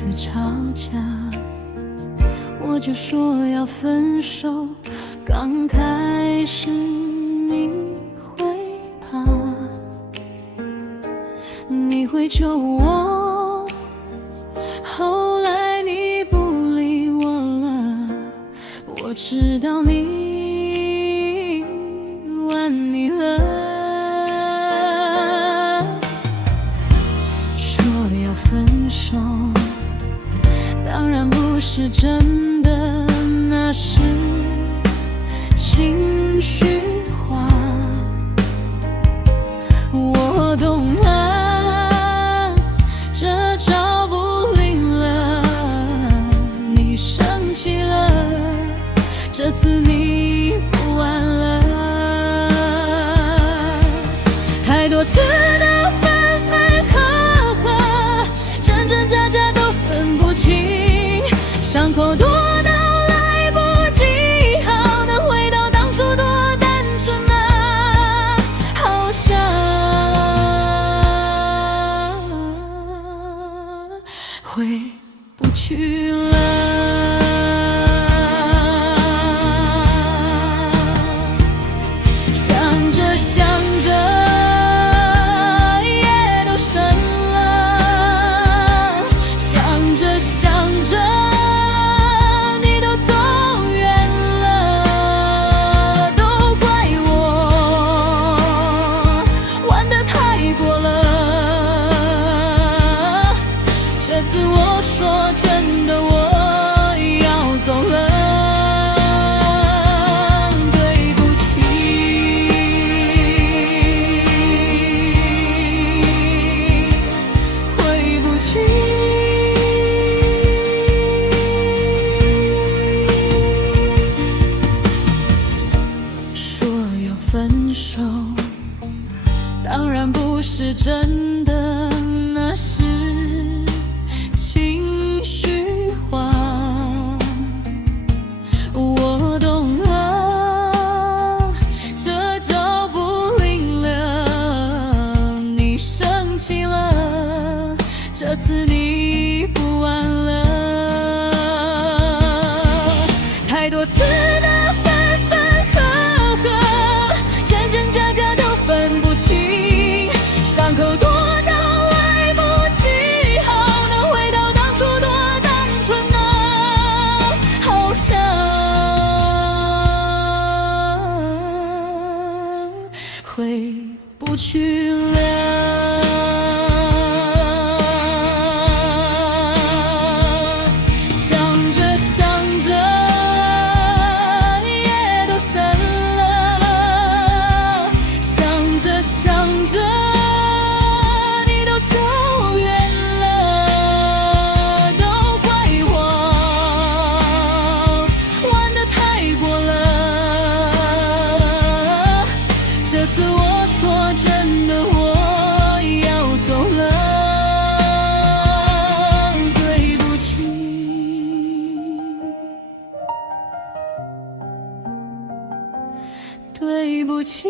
次吵架，我就说要分手。刚开始你会怕，你会求我，后来你不理我了，我知道你玩腻了。说要分手，当然不是真的，那是情绪化。我懂了，这招不灵了，你生气了，这次你不玩了。太多次的分分合合，真真假假都分不清，伤口多到来不及好，能回到当初多单纯啊，好想回不去了。想着想着夜都深了，想着想着你都走远了，都怪我玩得太过了。这次我说真的，我要走了。对不起，回不去。说要分手，当然不是真的，那是情绪化。我懂了，这招不灵了，你生气了，这次你不玩了。太多次的分分合合，真真假假都分不清，伤口多到来不及好，能回到当初多单纯啊，好想回不去了。想着想着夜都深了，想着想着你都走远了，都怪我玩得太过了。这次我说真的，我要走了。对不起，对不起。